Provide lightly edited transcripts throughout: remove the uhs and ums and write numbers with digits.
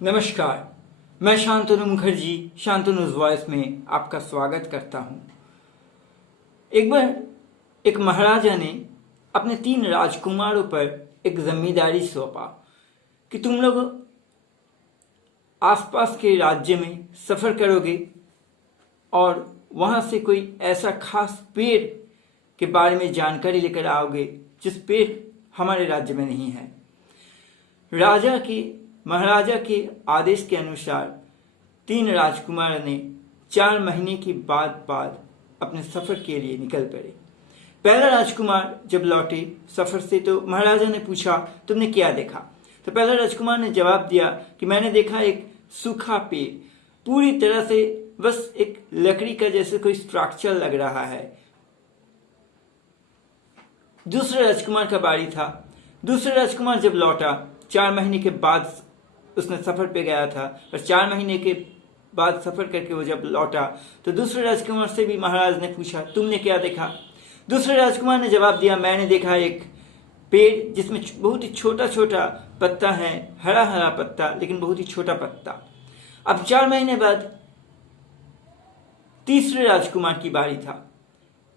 नमस्कार, मैं शांतनु मुखर्जी शांतनुज वॉइस में आपका स्वागत करता हूं। एक बार एक महाराजा ने अपने 3 राजकुमारों पर एक जिम्मेदारी सौंपा कि तुम लोग आसपास के राज्य में सफर करोगे और वहां से कोई ऐसा खास पेड़ के बारे में जानकारी लेकर आओगे जिस पेड़ हमारे राज्य में नहीं है। महाराजा के आदेश के अनुसार 3 राजकुमार ने 4 महीने के बाद अपने सफर के लिए निकल पड़े। पहला राजकुमार जब लौटे सफर से तो महाराजा ने पूछा, तुमने क्या देखा? तो पहला राजकुमार ने जवाब दिया कि मैंने देखा एक सूखा पेड़, पूरी तरह से बस एक लकड़ी का जैसे कोई स्ट्रक्चर लग रहा है। दूसरे राजकुमार का बारी था। दूसरे राजकुमार जब लौटा, 4 महीने के बाद उसने सफर पे गया था और 4 महीने के बाद सफर करके वो जब लौटा तो दूसरे राजकुमार से भी महाराज ने पूछा, तुमने क्या देखा? दूसरे राजकुमार ने जवाब दिया, मैंने देखा एक पेड़ जिसमें बहुत ही छोटा छोटा पत्ता है, हरा हरा पत्ता, लेकिन बहुत ही छोटा पत्ता। अब 4 महीने बाद तीसरे राजकुमार की बारी था।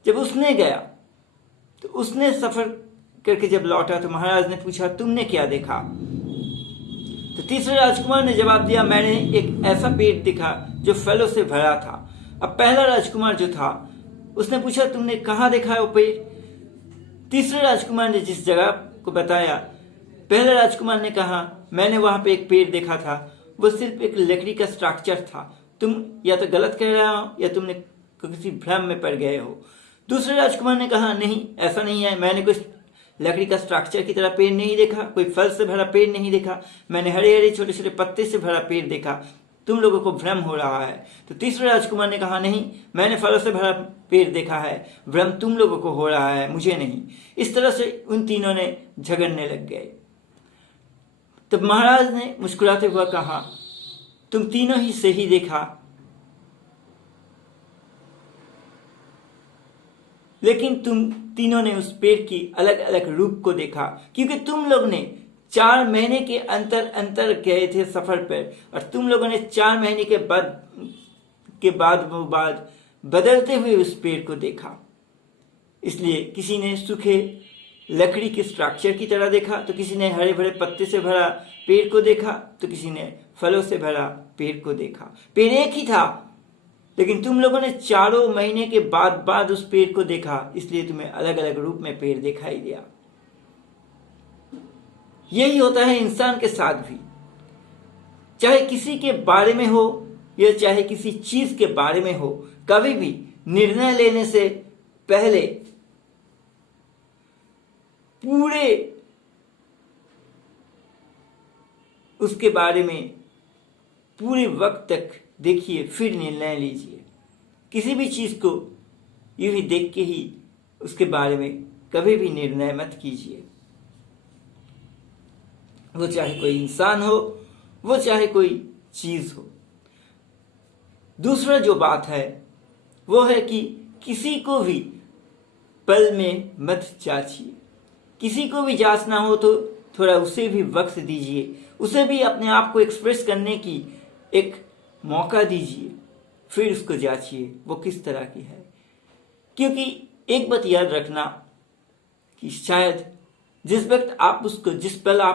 जब उसने गया तो उसने सफर करके जब लौटा तो महाराज ने पूछा, तुमने क्या देखा? तो तीसरे राजकुमार ने जवाब दिया, मैंने एक ऐसा पेड़ देखा जो फलों से भरा था। अब पहला राजकुमार जो था उसने पूछा, तुमने कहाँ देखा है वो पेड़? तीसरे राजकुमार ने जिस जगह को बताया, पहले राजकुमार ने कहा, मैंने वहां पे एक पेड़ देखा था, वो सिर्फ एक लकड़ी का स्ट्रक्चर था। तुम या तो गलत कह रहे हो या तुमने किसी भ्रम में पड़ गए हो। दूसरे राजकुमार ने कहा, नहीं, ऐसा नहीं है, मैंने कुछ लकड़ी का स्ट्रक्चर की तरह पेड़ नहीं देखा, कोई फल से भरा पेड़ नहीं देखा, मैंने हरे हरे छोटे छोटे पत्ते से भरा पेड़ देखा, तुम लोगों को भ्रम हो रहा है। तो तीसरे राजकुमार ने कहा, नहीं, मैंने फलों से भरा पेड़ देखा है, भ्रम तुम लोगों को हो रहा है, मुझे नहीं। इस तरह से उन तीनों ने झगड़ने लग गए। तब महाराज ने मुस्कुराते हुए कहा, तुम तीनों ही सही देखा, लेकिन तुम तीनों ने उस पेड़ की अलग अलग रूप को देखा, क्योंकि तुम लोग ने 4 महीने के अंतर गए थे सफर पर और तुम लोगों ने 4 महीने के बाद बदलते हुए उस पेड़ को देखा। इसलिए किसी ने सूखे लकड़ी के स्ट्रक्चर की तरह देखा, तो किसी ने हरे भरे पत्ते से भरा पेड़ को देखा, तो किसी ने फलों से भरा पेड़ को देखा। पेड़ एक ही था, लेकिन तुम लोगों ने 4 महीने के बाद उस पेड़ को देखा, इसलिए तुम्हें अलग अलग रूप में पेड़ दिखाई दिया। यही होता है इंसान के साथ भी, चाहे किसी के बारे में हो या चाहे किसी चीज के बारे में हो, कभी भी निर्णय लेने से पहले पूरे उसके बारे में पूरे वक्त तक देखिए, फिर निर्णय लीजिए। किसी भी चीज को यूं ही देख के ही उसके बारे में कभी भी निर्णय मत कीजिए। वो चाहे कोई इंसान हो, वो चाहे कोई चीज हो। दूसरा जो बात है वो है कि किसी को भी पल में मत जांचिए। किसी को भी जांचना हो तो थोड़ा उसे भी वक्त दीजिए, उसे भी अपने आप को एक्सप्रेस करने की एक मौका दीजिए, फिर उसको जांचिए वो किस तरह की है। क्योंकि एक बात याद रखना कि शायद जिस पल आप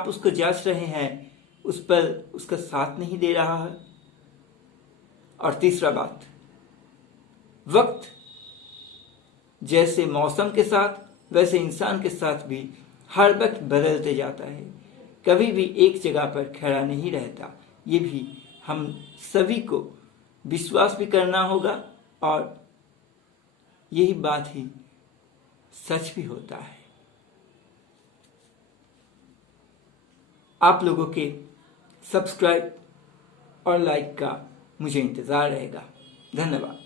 उसको जांच रहे हैं, उस पल उसका साथ नहीं दे रहा है। और तीसरा बात, वक्त जैसे मौसम के साथ वैसे इंसान के साथ भी हर वक्त बदलते जाता है, कभी भी एक जगह पर खड़ा नहीं रहता। ये भी हम सभी को विश्वास भी करना होगा और यही बात ही सच भी होता है। आप लोगों के सब्सक्राइब और लाइक का मुझे इंतजार रहेगा। धन्यवाद।